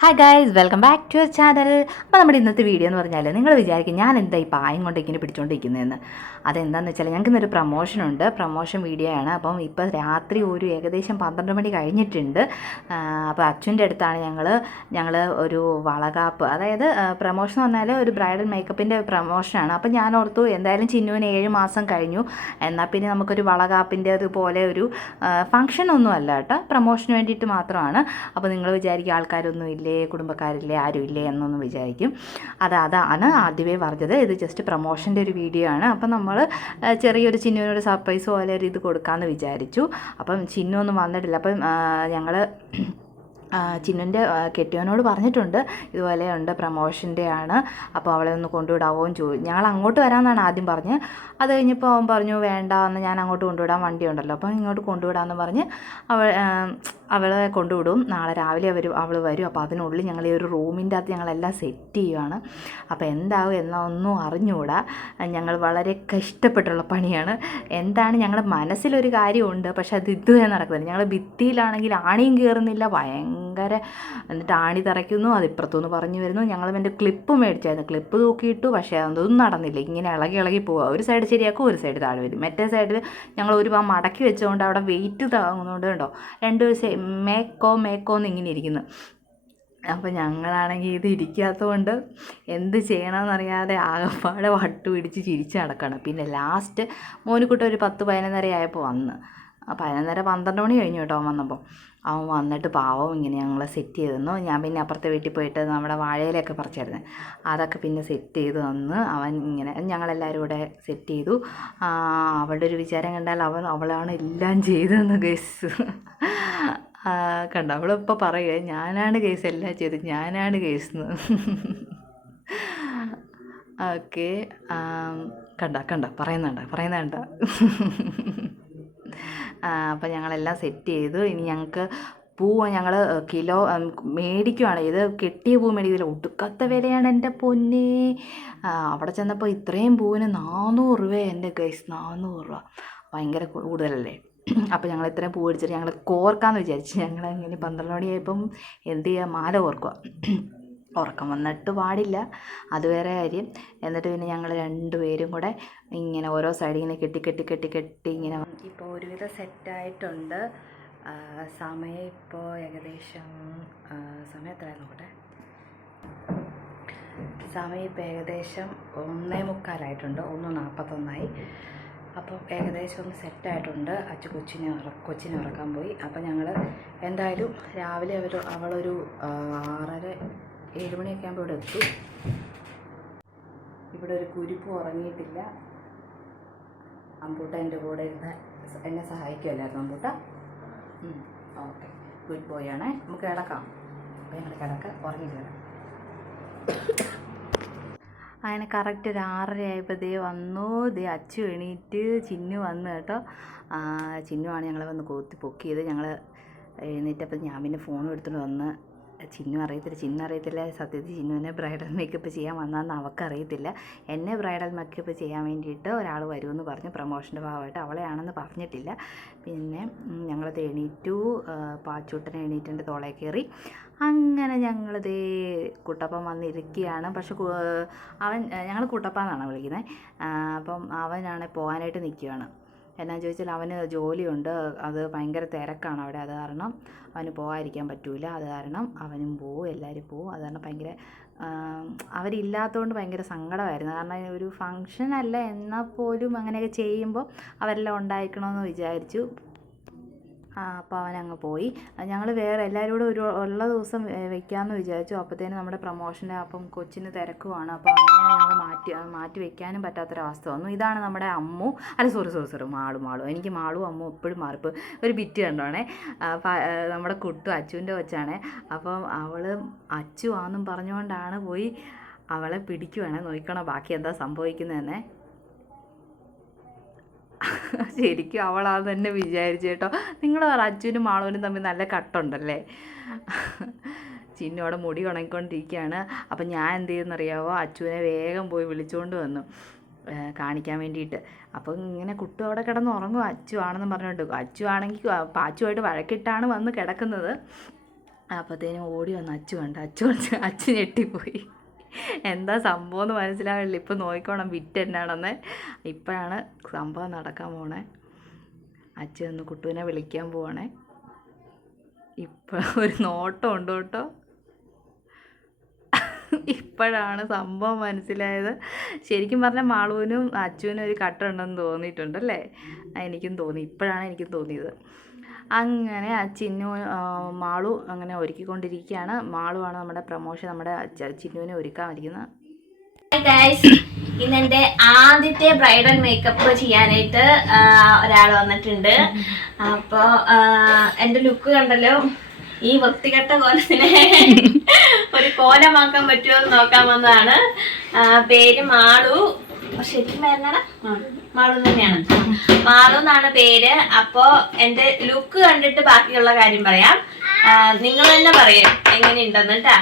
Hi guys welcome back to your channel അപ്പോൾ നമ്മുടെ ഇന്നത്തെ വീഡിയോ എന്ന് പറഞ്ഞാൽ നിങ്ങൾ വിചാരിക്കും ഞാൻ എന്താ ഈ പായം കൊണ്ട് ഇങ്ങനെ പിടിച്ചുകൊണ്ടിരിക്കുന്നതെന്ന് അതെന്താണെന്ന് വെച്ചാൽ ഞങ്ങൾക്ക് ഇന്നൊരു പ്രൊമോഷൻ ഉണ്ട്. പ്രൊമോഷൻ വീഡിയോ ആണ്. അപ്പം ഇപ്പോൾ രാത്രി ഒരു ഏകദേശം പന്ത്രണ്ട് മണി കഴിഞ്ഞിട്ടുണ്ട്. അപ്പോൾ അച്ഛന്റെ അടുത്താണ് ഞങ്ങൾ ഞങ്ങൾ ഒരു വളകാപ്പ് അതായത് പ്രൊമോഷൻ എന്ന് പറഞ്ഞാൽ ഒരു ബ്രൈഡൽ മേക്കപ്പിന്റെ പ്രൊമോഷനാണ് അപ്പം ഞാൻ ഓർത്തു എന്തായാലും ചിന്നുവിന് ഏഴ് മാസം കഴിഞ്ഞു. എന്നാൽ പിന്നെ നമുക്കൊരു വളകാപ്പിന്റെ അതുപോലെ ഒരു ഫങ്ഷൻ ഒന്നും അല്ല കേട്ടോ. പ്രൊമോഷന് വേണ്ടിയിട്ട് മാത്രമാണ്. അപ്പോൾ നിങ്ങൾ വിചാരിക്കും ആൾക്കാരൊന്നും ഇല്ലേ കുടുംബക്കാരില്ലേ ആരും ഇല്ലേ എന്നൊന്നും വിചാരിക്കും. അത് അതാണ് ആദ്യമേ പറഞ്ഞത്. ഇത് ജസ്റ്റ് പ്രൊമോഷന്റെ ഒരു വീഡിയോ ആണ്. അപ്പം നമ്മൾ ചെറിയൊരു ചിന്നുവിനൊരു സർപ്രൈസ് പോലെ ഒരു ഇത് കൊടുക്കാമെന്ന് വിചാരിച്ചു. അപ്പം ചിന്നു ഒന്നും വന്നിട്ടില്ല. അപ്പം ഞങ്ങൾ ചിന്നുന്റെ കെട്ടിയവനോട് പറഞ്ഞിട്ടുണ്ട്. ഇതുപോലെ ഉണ്ട് പ്രമോഷന്റെ ആണ്. അപ്പോൾ അവളെ ഒന്ന് കൊണ്ടുവിടാവോന്ന് ചോദിച്ചു. ഞങ്ങൾ അങ്ങോട്ട് വരാമെന്നാണ് ആദ്യം പറഞ്ഞ്. അത് കഴിഞ്ഞപ്പോൾ അവൻ പറഞ്ഞു വേണ്ട എന്ന് ഞാൻ അങ്ങോട്ട് കൊണ്ടുവിടാൻ വണ്ടി ഉണ്ടല്ലോ. അപ്പം ഇങ്ങോട്ട് കൊണ്ടുവിടാമെന്ന് പറഞ്ഞ് അവൾ അവളെ കൊണ്ടുവിടും. നാളെ രാവിലെ വരും അവൾ വരും. അപ്പോൾ അതിനുള്ളിൽ ഞങ്ങൾ ഈ ഒരു റൂമിന്റെ അകത്ത് ഞങ്ങളെല്ലാം സെറ്റ് ചെയ്യുവാണ്. അപ്പോൾ എന്താവും എന്നൊന്നും അറിഞ്ഞുകൂടാ. ഞങ്ങൾ വളരെ കഷ്ടപ്പെട്ടുള്ള പണിയാണ്. എന്താണ് ഞങ്ങളുടെ മനസ്സിലൊരു കാര്യമുണ്ട്. പക്ഷെ അത് ഇതുവരെ നടക്കുന്നില്ല. ഞങ്ങൾ ഭിത്തിയിലാണെങ്കിൽ ആണിയും കയറുന്നില്ല. ഭയങ്കര എന്നിട്ട് ആണി തറയ്ക്കുന്നു. അത് ഇപ്പുറത്തുനിന്ന് പറഞ്ഞു വരുന്നു. ഞങ്ങൾ എന്റെ ക്ലിപ്പ് മേടിച്ചായിരുന്നു. ക്ലിപ്പ് തൂക്കിയിട്ടു. പക്ഷേ അതൊന്നും നടന്നില്ല. ഇങ്ങനെ ഇളകി ഇളകി പോവുക ഒരു സൈഡ് ശരിയാക്കും ഒരു സൈഡ് താഴെ വരും. മറ്റേ സൈഡിൽ ഞങ്ങൾ ഒരു മടക്കി വെച്ചുകൊണ്ട് അവിടെ വെയിറ്റ് താങ്ങുന്നതുകൊണ്ട് കണ്ടോ? രണ്ട് മേക്കോ മേക്കോ എന്നിങ്ങനെ ഇരിക്കുന്നു. അപ്പോൾ ഞങ്ങളാണെങ്കിൽ ഇത് ഇരിക്കാത്തതുകൊണ്ട് എന്ത് ചെയ്യണമെന്നറിയാതെ ആകപ്പാടെ വട്ടു പിടിച്ച് ചിരിച്ച് നടക്കണം. പിന്നെ ലാസ്റ്റ് മോനിക്കുട്ട ഒരു പത്ത് പതിനൊന്നര ആയപ്പോൾ വന്ന്. പതിനൊന്നര പന്ത്രണ്ട് മണി കഴിഞ്ഞു കേട്ടോ അവൻ വന്നപ്പോൾ അവൻ വന്നിട്ട് പാവം ഇങ്ങനെ ഞങ്ങളെ സെറ്റ് ചെയ്ത് തന്നു. ഞാൻ പിന്നെ അപ്പുറത്തെ വീട്ടിൽ പോയിട്ട് നമ്മുടെ വാഴയിലൊക്കെ പറിച്ചായിരുന്നു. അതൊക്കെ പിന്നെ സെറ്റ് ചെയ്ത് തന്ന് അവൻ ഇങ്ങനെ ഞങ്ങളെല്ലാവരും കൂടെ സെറ്റ് ചെയ്തു. അവളുടെ ഒരു വിചാരം കണ്ടാൽ അവൻ അവളാണ് എല്ലാം ചെയ്തതെന്ന് ഗസ് കണ്ട അവളിപ്പോൾ പറയുക ഞാനാണ് കേസ് എല്ലാം ചെയ്തത് ഞാനാണ് കേസ് ഓക്കെ കണ്ട കണ്ട പറയുന്നുണ്ട പറയുന്നുണ്ട. അപ്പം ഞങ്ങളെല്ലാം സെറ്റ് ചെയ്തു. ഇനി ഞങ്ങൾക്ക് പൂവ് ഞങ്ങൾ കിലോ മേടിക്കുവാണ്. ഇത് കെട്ടിയ പൂ മേടിക്കില്ല ഒടുക്കത്തെ വിലയാണ് എന്റെ പൊന്നേ. അവിടെ ചെന്നപ്പോൾ ഇത്രയും പൂവിന് നാനൂറ് രൂപ എന്റെ ഗൈസ് നാനൂറ് രൂപ. ഭയങ്കര കൂടുതലല്ലേ? അപ്പോൾ ഞങ്ങൾ ഇത്രയും പൂ മേടിച്ചിട്ട് ഞങ്ങൾ കോർക്കാമെന്ന് വിചാരിച്ചു ഞങ്ങൾ ഇങ്ങനെ പന്ത്രണ്ട് മണിയായപ്പം എന്ത് ചെയ്യുക മാല ഓർക്കുക ഉറക്കം വന്നിട്ട് പാടില്ല. അത് വേറെ കാര്യം. എന്നിട്ട് പിന്നെ ഞങ്ങൾ രണ്ടുപേരും കൂടെ ഇങ്ങനെ ഓരോ സൈഡിൽ ഇങ്ങനെ കെട്ടി കെട്ടി കെട്ടി കെട്ടി ഇങ്ങനെ ഇപ്പോൾ ഒരുവിധം സെറ്റായിട്ടുണ്ട് സമയം ഇപ്പോൾ ഏകദേശം സമയത്തായിരുന്നു സമയം എത്രയാണ് സമയം ഇപ്പോൾ ഏകദേശം ഒന്നേ മുക്കാലായിട്ടുണ്ട്. ഒന്ന് നാൽപ്പത്തൊന്നായി. അപ്പോൾ ഏകദേശം ഒന്ന് സെറ്റായിട്ടുണ്ട് അച്ചു കൊച്ചിനെ ഉറ കൊച്ചിനെ ഉറക്കാൻ പോയി. അപ്പോൾ ഞങ്ങൾ എന്തായാലും രാവിലെ അവർ അവളൊരു ആറര ഏഴ് മണിയൊക്കെ ആകുമ്പോൾ ഇവിടെ എത്തും. ഇവിടെ ഒരു കുരിപ്പ് ഉറങ്ങിയിട്ടില്ല. അമ്പൂട്ട എന്റെ കൂടെ ഇരുന്ന് എന്നെ സഹായിക്കുമല്ലായിരുന്നു അമ്പൂട്ട? ഓക്കെ. ഗുഡ് ബോയ് ആണേ. നമുക്ക് കിടക്കാം. അപ്പോൾ ഞങ്ങൾ കിടക്കാം ഉറങ്ങില്ല അങ്ങനെ കറക്റ്റ് ഒരു ആറര ആയപ്പോൾ ദേ വന്നു. ദേ അച്ചു എണീറ്റ് ചിന്നു വന്നു കേട്ടോ. ചിന്നു ചിന്നുവാണ് ഞങ്ങളെ വന്ന് കോത്തി പൊക്കിയത് ഞങ്ങൾ എഴുന്നേറ്റപ്പോൾ ഞാൻ പിന്നെ ഫോൺ എടുത്തിട്ട് വന്ന്. ചിന്നു അറിയത്തില്ല ചിന്നു അറിയത്തില്ല. സത്യത്തിൽ ചിന്നുവിനെ ബ്രൈഡൽ മേക്കപ്പ് ചെയ്യാൻ വന്നതെന്ന് അവൾക്കറിയത്തില്ല എന്നെ ബ്രൈഡൽ മേക്കപ്പ് ചെയ്യാൻ വേണ്ടിയിട്ട് ഒരാൾ വരുമെന്ന് പറഞ്ഞു പ്രൊമോഷന്റെ ഭാഗമായിട്ട്. അവളെയാണെന്ന് പറഞ്ഞിട്ടില്ല. പിന്നെ ഞങ്ങളത് എണീറ്റു. പാച്ചൂട്ടനെ എണീറ്റിന്റെ തോളേ കയറി. അങ്ങനെ ഞങ്ങളിതേ കുട്ടപ്പൻ വന്നിരിക്കുകയാണ്. പക്ഷെ അവൻ ഞങ്ങൾ കുട്ടപ്പ എന്നാണ് വിളിക്കുന്നത് അപ്പം അവനാണെ പോകാനായിട്ട് നിൽക്കുകയാണ്. എന്നാ ചോദിച്ചാൽ അവന് ജോലിയുണ്ട്. അത് ഭയങ്കര തിരക്കാണ് അവിടെ. അത് കാരണം അവന് പോകാതിരിക്കാൻ പറ്റൂല. അത് കാരണം അവനും പോവും എല്ലാവരും പോവും. അത് കാരണം ഭയങ്കര അവരില്ലാത്തതുകൊണ്ട് ഭയങ്കര സങ്കടമായിരുന്നു. കാരണം ഒരു ഫങ്ഷൻ അല്ല എന്നാൽ പോലും അങ്ങനെയൊക്കെ ചെയ്യുമ്പോൾ അവരെല്ലാം ഉണ്ടായിരിക്കണമെന്ന് വിചാരിച്ചു. അപ്പോൾ അവൻ അങ്ങ് പോയി. ഞങ്ങൾ വേറെ എല്ലാവരും കൂടെ ഒരു ഉള്ള ദിവസം വെക്കാമെന്ന് വിചാരിച്ചു. അപ്പോഴത്തേനും നമ്മുടെ പ്രൊമോഷന്റെ അപ്പം കൊച്ചിന് തിരക്കുവാണ്. അപ്പോൾ അങ്ങനെ ഞങ്ങൾ മാറ്റി ആ, മാറ്റി വെക്കാനും പറ്റാത്തൊരവസ്ഥ വന്നു. ഇതാണ് നമ്മുടെ അമ്മു. അല്ല sorry sorry sorry Malu Malu. എനിക്ക് മാളു അമ്മു എപ്പോഴും മാറിപ്പ് ഒരു ബിറ്റ് കണ്ടോണേ. ആ, ആ, നമ്മുടെ കുട്ടു അച്ചുവിന്റെ കൊച്ചാണേ. അപ്പം അവൾ അച്ചു ആന്നും പറഞ്ഞുകൊണ്ടാണ് പോയി അവളെ പിടിക്കുവാണ്. നോക്കണം ബാക്കി എന്താ സംഭവിക്കുന്നതെന്നേ. ശരിക്കും അവളാന്ന് തന്നെ വിചാരിച്ചു കേട്ടോ. നിങ്ങൾ പറ അച്ഛനും തമ്മിൽ നല്ല കട്ടുണ്ടല്ലേ? ചിന്നു അവിടെ മുടി ഉണങ്ങിക്കൊണ്ടിരിക്കുകയാണ്. അപ്പം ഞാൻ എന്ത് ചെയ്യുന്നറിയാവോ? അച്ചുവിനെ വേഗം പോയി വിളിച്ചുകൊണ്ട് വന്നു. കാണിക്കാൻ വേണ്ടിയിട്ട്. അപ്പം ഇങ്ങനെ കുട്ടു അവിടെ കിടന്ന് ഉറങ്ങും. അച്ചു ആണെന്ന് പറഞ്ഞുകൊണ്ട് അച്ചു ആണെങ്കിൽ പാച്ചുമായിട്ട് വഴക്കിട്ടാണ് വന്ന് കിടക്കുന്നത്. അപ്പോഴത്തേനും ഓടി വന്ന് അച്ചു കണ്ട് അച്ചു അച്ചു ഞെട്ടിപ്പോയി. എന്താ സംഭവം എന്ന് മനസ്സിലാവില്ല. ഇപ്പോൾ നോക്കിക്കോണം വിറ്റ് എന്നാണെന്ന്. ഇപ്പോഴാണ് സംഭവം നടക്കാൻ പോണേ. അച്ഛൻ ഒന്ന് കുട്ടുവിനെ വിളിക്കാൻ പോവാണേ. ഇപ്പോൾ ഒരു നോട്ടം ഉണ്ട് കേട്ടോ. ഇപ്പോഴാണ് സംഭവം മനസ്സിലായത്. ശരിക്കും പറഞ്ഞാൽ മാളുവിനും അച്ചുവിനും ഒരു കട്ടുണ്ടെന്ന് തോന്നിയിട്ടുണ്ടല്ലേ എനിക്കും തോന്നി. ഇപ്പോഴാണ് എനിക്കും തോന്നിയത്. അങ്ങനെ ആ ചിന്നു മാളു അങ്ങനെ ഒരുക്കിക്കൊണ്ടിരിക്കുകയാണ്. മാളുവാണ് നമ്മുടെ പ്രമോഷൻ നമ്മുടെ ചിന്നുവിനെ ഒരുക്കാൻ ഇരിക്കുന്നത് ഇന്ന് എന്റെ ആദ്യത്തെ ബ്രൈഡൽ മേക്കപ്പ് ചെയ്യാനായിട്ട് ഒരാൾ വന്നിട്ടുണ്ട്. അപ്പോ എന്റെ ലുക്ക് കണ്ടല്ലോ ഈ വൃത്തികെട്ട കോലത്തിനെ ഒരു കോലമാക്കാൻ പറ്റുമോ എന്ന് നോക്കാൻ വന്നതാണ്. പേര് മാളു. ശരിക്കും മാളു തന്നെയാണ്. മാളു എന്നാണ് പേര്. അപ്പോ എന്റെ ലുക്ക് കണ്ടിട്ട് ബാക്കിയുള്ള കാര്യം പറയാം. നിങ്ങൾ തന്നെ പറയും എങ്ങനെയുണ്ടെന്ന് കേട്ടാ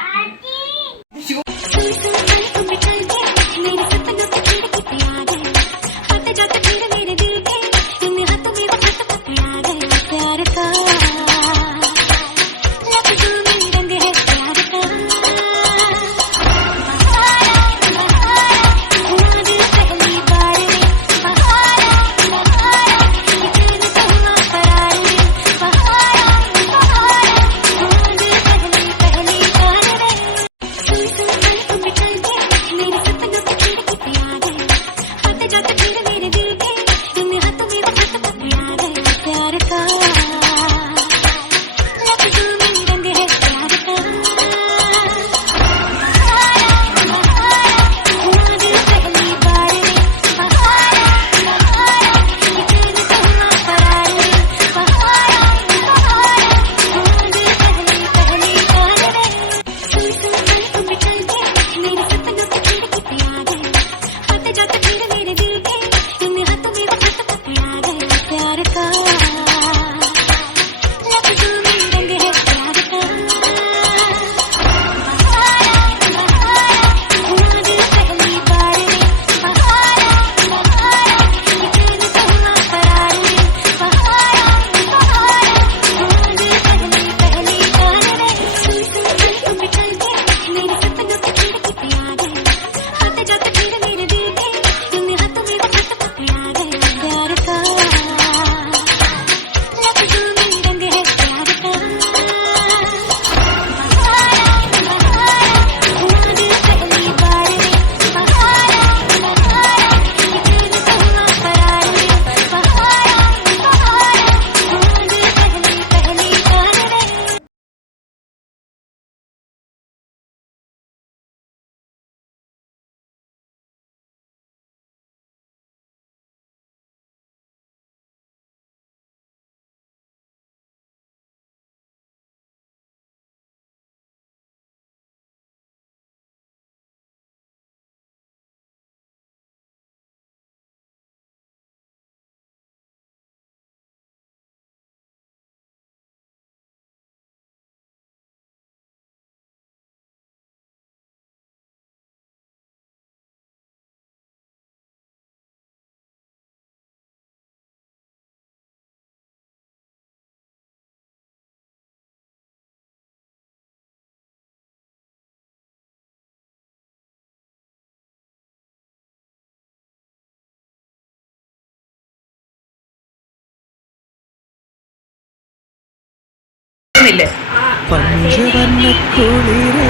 പഞ്ചവർണ്ണക്കുളിര്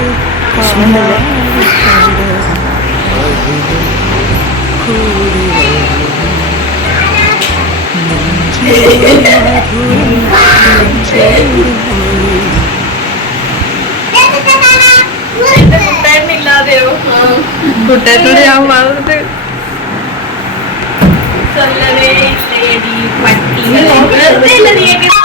എന്റെ കുട്ടേട്ടനില്ലാതെയോ കുട്ടേട്ടനോട് ഞാൻ പറഞ്ഞിട്ട് சொல்லவே இல்லையடி பட்டியலை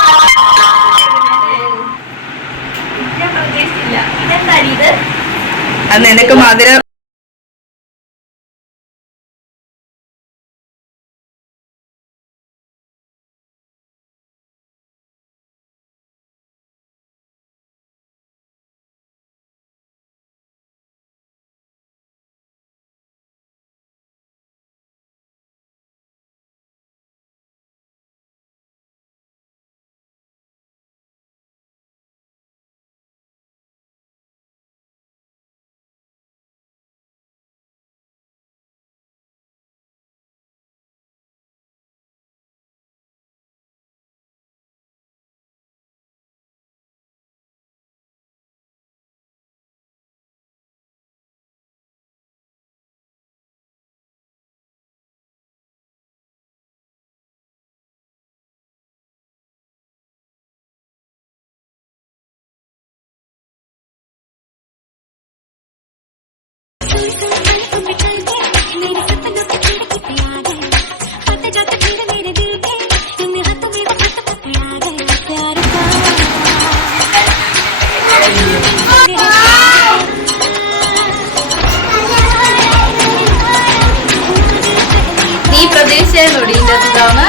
ഇതെന്താ ഇത് പ്രതീക്ഷയാണ് ഒടിയിന്റെ അകത്താണ്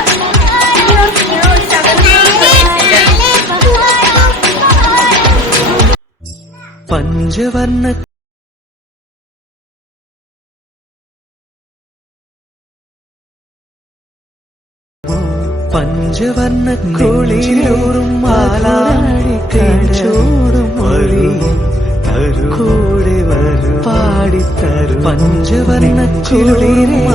പഞ്ചവർണ പഞ്ചവർണ കോളിയിലോറും മാലാടിക്കോറും ഒഴുകും കൂടെ വരും. പാടിത്തരും പഞ്ചവർണ കോളിയിലും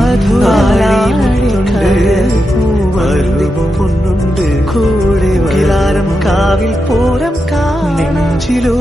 പൊന്നുണ്ട്. കൂടെ കിലാരം കാവിൽ പൂരം കാ നെഞ്ചിലോ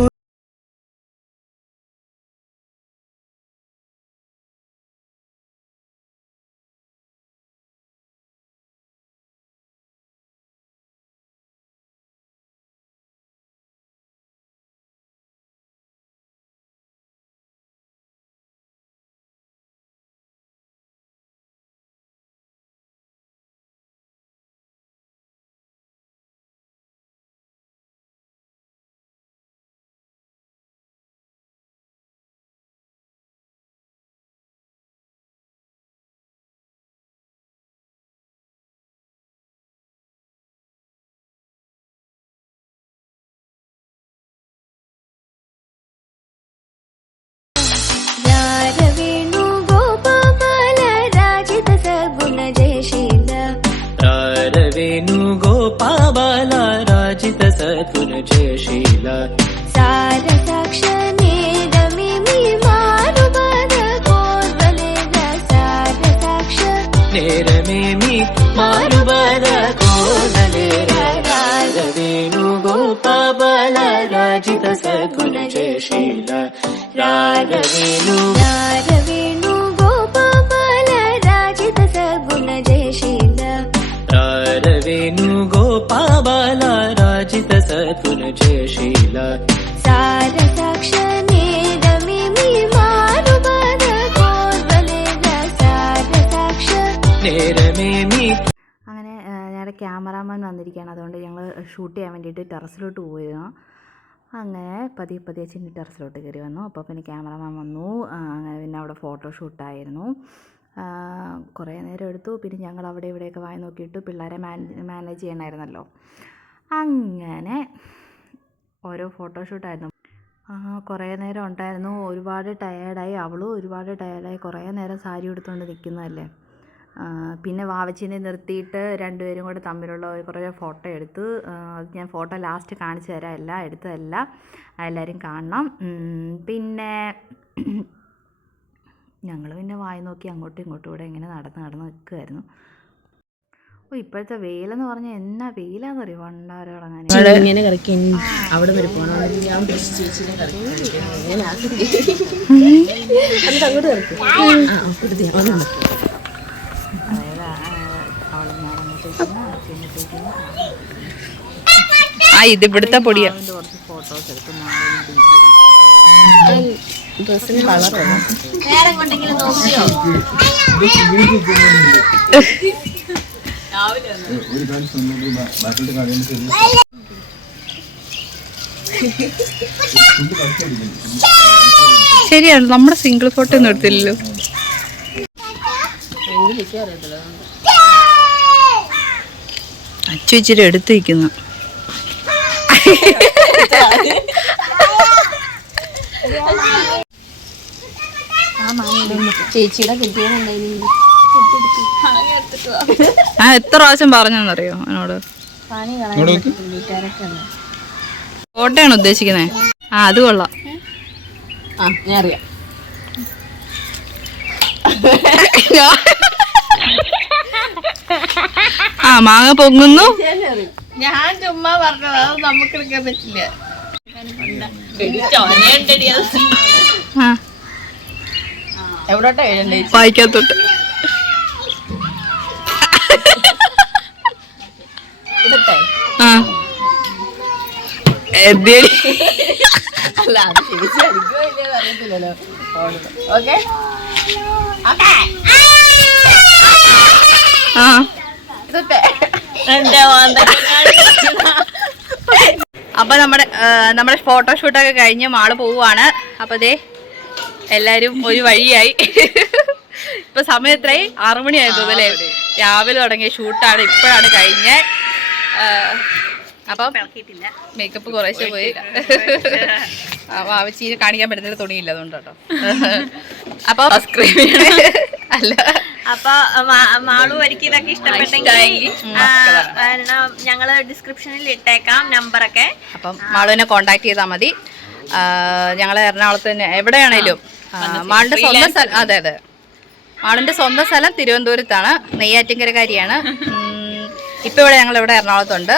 రూపబల రాజిత సగుణ జయశీల రారవేణు రారవేణు గోపబల రాజిత సగుణ జయశీల రారవేణు గోపబల రాజిత సగుణ జయశీల సార సాక్ష. నేరమేమి ക്യാമറാമാൻ വന്നിരിക്കുകയാണ്. അതുകൊണ്ട് ഞങ്ങൾ ഷൂട്ട് ചെയ്യാൻ വേണ്ടിയിട്ട് ടെറസിലോട്ട് പോയിരുന്നു. അങ്ങനെ പതിയെ പതിയെ ചെന്ന് ടെറസിലോട്ട് കയറി വന്നു. അപ്പോൾ പിന്നെ ക്യാമറാമാൻ വന്നു. അങ്ങനെ പിന്നെ അവിടെ ഫോട്ടോ ഷൂട്ടായിരുന്നു. കുറേ നേരം എടുത്തു. പിന്നെ ഞങ്ങൾ അവിടെ ഇവിടെയൊക്കെ വായി നോക്കിയിട്ട് പിള്ളേരെ മാനേജ് ചെയ്യണമായിരുന്നല്ലോ. അങ്ങനെ ഓരോ ഫോട്ടോഷൂട്ടായിരുന്നു ആ കുറേ നേരം ഉണ്ടായിരുന്നു. ഒരുപാട് ടയേർഡായി അവളും ഒരുപാട് ടയേർഡായി കുറേ നേരം സാരി ഉടുത്തുകൊണ്ട് നിൽക്കുന്നതല്ലേ? പിന്നെ വാവച്ചിനെ നിർത്തിയിട്ട് രണ്ടുപേരും കൂടെ തമ്മിലുള്ള കുറേ ഫോട്ടോ എടുത്തു. അത് ഞാൻ ഫോട്ടോ ലാസ്റ്റ് കാണിച്ചു തരാം. എല്ലാം എടുത്തതല്ല. എല്ലാവരും കാണണം. പിന്നെ ഞങ്ങൾ പിന്നെ വായി നോക്കി അങ്ങോട്ടും ഇങ്ങോട്ടും കൂടെ ഇങ്ങനെ നടന്ന് നടന്ന് നിൽക്കുമായിരുന്നു ഓ ഇപ്പോഴത്തെ വെയിലെന്ന് പറഞ്ഞാൽ എന്നാ വെയിലാന്ന് വണ്ടാരോടങ്ങനെ ഇങ്ങനെ കളിക്കും. അവിടെ വരെ പോകണം ആ ഇത് ഇവിടുത്തെ പൊടിയാ. ശരിയാണ് നമ്മുടെ സിംഗിൾ ഫോട്ടോ ഒന്നും എടുത്തില്ലല്ലോ. അച്ചു ഇച്ചിരി എടുത്തു വയ്ക്കുന്നു ചേച്ചിയുടെ ആ എത്ര പ്രാവശ്യം പറഞ്ഞെന്നറിയോ എന്നോട്? കോട്ടയാണ് ഉദ്ദേശിക്കുന്നത് ആ അത് കൊള്ളാം. ആ ഞാൻ അറിയാം. ആ മാങ്ങ പൊങ്ങുന്നു. ഞാൻ ചുമ്മാ പറഞ്ഞത് അത് നമുക്ക് എടുക്കാൻ പറ്റില്ല. എവിടോട്ടാ എഴുതണ്ടേ? വായിക്കാത്തോട്ട്. ഇടട്ടെ. ആ. എന്തേടി അല്ല അത് ചേച്ചി അടിക്കോ അറിയത്തില്ലല്ലോ. ഓക്കെ. ഓക്കെ. അപ്പൊ നമ്മുടെ നമ്മുടെ ഫോട്ടോഷൂട്ടൊക്കെ കഴിഞ്ഞ് മാൾ പോവുകയാണ് അപ്പൊ ദേ എല്ലാരും ഒരു വഴിയായി. ഇപ്പൊ സമയം എത്രയായി ആറു മണിയായി തോന്നുന്നു അല്ലേ? രാവിലെ തുടങ്ങിയ ഷൂട്ടാണ് ഇപ്പോഴാണ് കഴിഞ്ഞ. അപ്പൊ മേക്കപ്പ് കുറേശ്ശെ പോയി. അപ്പൊ ആവശ്യം കാണിക്കാൻ പറ്റുന്ന തുണിയില്ല അതുകൊണ്ട് കേട്ടോ അപ്പൊ അല്ല. അപ്പൊ മാളു എനിക്ക് ഇതൊക്കെ ഇഷ്ടപ്പെട്ടെങ്കിൽ ഞങ്ങൾ ഡിസ്ക്രിപ്ഷനിൽ ഇട്ടേക്കാം നമ്പറൊക്കെ അപ്പം മാളുവിനെ കോണ്ടാക്ട് ചെയ്താൽ മതി. ഞങ്ങൾ എറണാകുളത്ത് തന്നെ എവിടെയാണേലും. മാളിന്റെ സ്വന്തം സ്ഥലം അതെ അതെ. മാളിന്റെ സ്വന്തം സ്ഥലം തിരുവനന്തപുരത്താണ്. നെയ്യാറ്റിൻകരക്കാരിയാണ്. ഇപ്പൊ ഇവിടെ ഞങ്ങൾ ഇവിടെ എറണാകുളത്തുണ്ട്.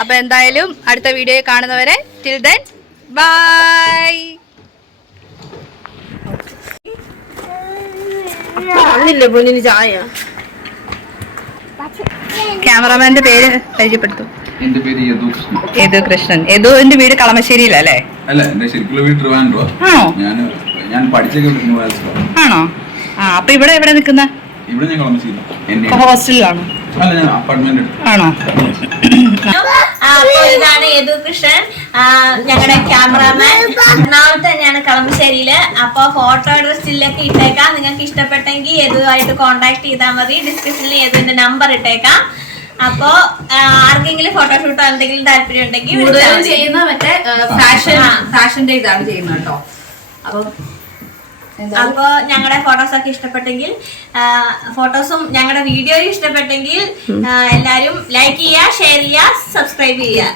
അപ്പൊ എന്തായാലും അടുത്ത വീഡിയോ കാണുന്നവരെ ടിൽ ദെൻ ബൈ ക്യാമറമാന്റെ പേര് പരിചയപ്പെടുത്തും. എന്റെ പേര് യദു കൃഷ്ണൻ. യദു കൃഷ്ണൻ. യദുവിന്റെ വീട് കളമശ്ശേരിയിലല്ലേ അല്ല? എന്റെ ശരിക്കുള്ള വീട് ട്രിവാൻഡ്രോ ആണോ? ഞാൻ ഞാൻ പഠിച്ചൊക്കെ ഇവിടെ ന്യൂവാൽസിലാണ് ആണോ? ആ അപ്പൊ ഇവിടെ എവിടെ നിൽക്കുന്ന? ഇവിടെ ഹോസ്റ്റലിലാണോ? അല്ല ഞാൻ അപ്പാർട്ട്മെന്റ് ആണോ? ആ, അപ്പൊ ഇതാണ് യദു കൃഷ്ണൻ? ഞങ്ങളുടെ ക്യാമറാമാൻ എറണാകുളത്ത് തന്നെയാണ് കളമശ്ശേരിയിൽ. അപ്പൊ ഫോട്ടോ സ്റ്റില്ലൊക്കെ ഇട്ടേക്കാം. നിങ്ങൾക്ക് ഇഷ്ടപ്പെട്ടെങ്കിൽ യദുവായിട്ട് കോണ്ടാക്ട് ചെയ്താൽ മതി. ഡിസ്ക്രിപ്ഷനിൽ യദുവിന്റെ നമ്പർ ഇട്ടേക്കാം. അപ്പോ ആർക്കെങ്കിലും ഫോട്ടോഷൂട്ടോ എന്തെങ്കിലും താല്പര്യം ഉണ്ടെങ്കിൽ വിളിച്ചാൽ കൂടുതലും. ചെയ്യുന്ന മറ്റേ ഫാഷൻ ഫാഷന്റെ ഇതാണ് ചെയ്യുന്നത് കേട്ടോ. അപ്പം അപ്പോ ഞങ്ങളുടെ ഫോട്ടോസ് ഒക്കെ ഇഷ്ടപ്പെട്ടെങ്കിൽ ഫോട്ടോസും ഞങ്ങളുടെ വീഡിയോയും ഇഷ്ടപ്പെട്ടെങ്കിൽ എല്ലാരും ലൈക്ക് ചെയ്യുക ഷെയർ ചെയ്യുക സബ്സ്ക്രൈബ് ചെയ്യുക